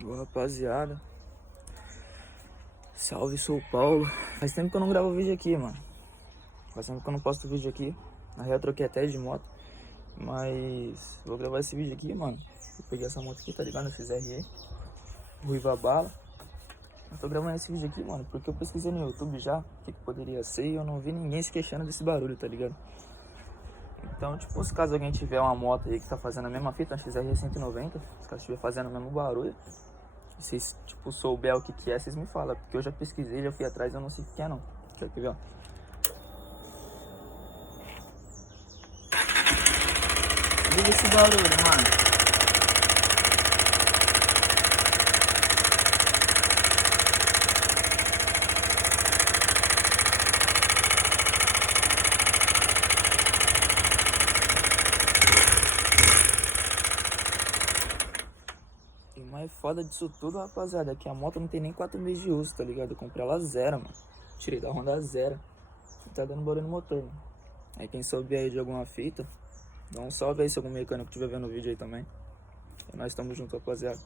Boa, rapaziada. Salve, sou o Paulo. Faz tempo que eu não gravo vídeo aqui, mano. Faz tempo que eu não posto vídeo aqui. Na real, eu troquei até de moto. Mas vou gravar esse vídeo aqui, mano. Eu peguei essa moto aqui, tá ligado? Essa RE Ruiva Bala. Eu tô gravando esse vídeo aqui, mano, porque eu pesquisei no YouTube já o que poderia ser e eu não vi ninguém se queixando desse barulho, tá ligado? Então, tipo, se caso alguém tiver uma moto aí que tá fazendo a mesma fita, uma XR 190, se caso estiver fazendo o mesmo barulho, e vocês, tipo, souber o que é, vocês me falam. Porque eu já pesquisei, já fui atrás, eu não sei o que é, não. Quer ver, ó? Liga esse barulho, mano. E o mais foda disso tudo, rapaziada, é que a moto não tem nem 4 meses de uso, tá ligado? Eu comprei ela zero, mano. Tirei da Honda zero. E tá dando barulho no motor, mano. Aí quem souber aí de alguma fita, dá um salve aí se algum mecânico estiver vendo o vídeo aí também. E nós estamos juntos, rapaziada.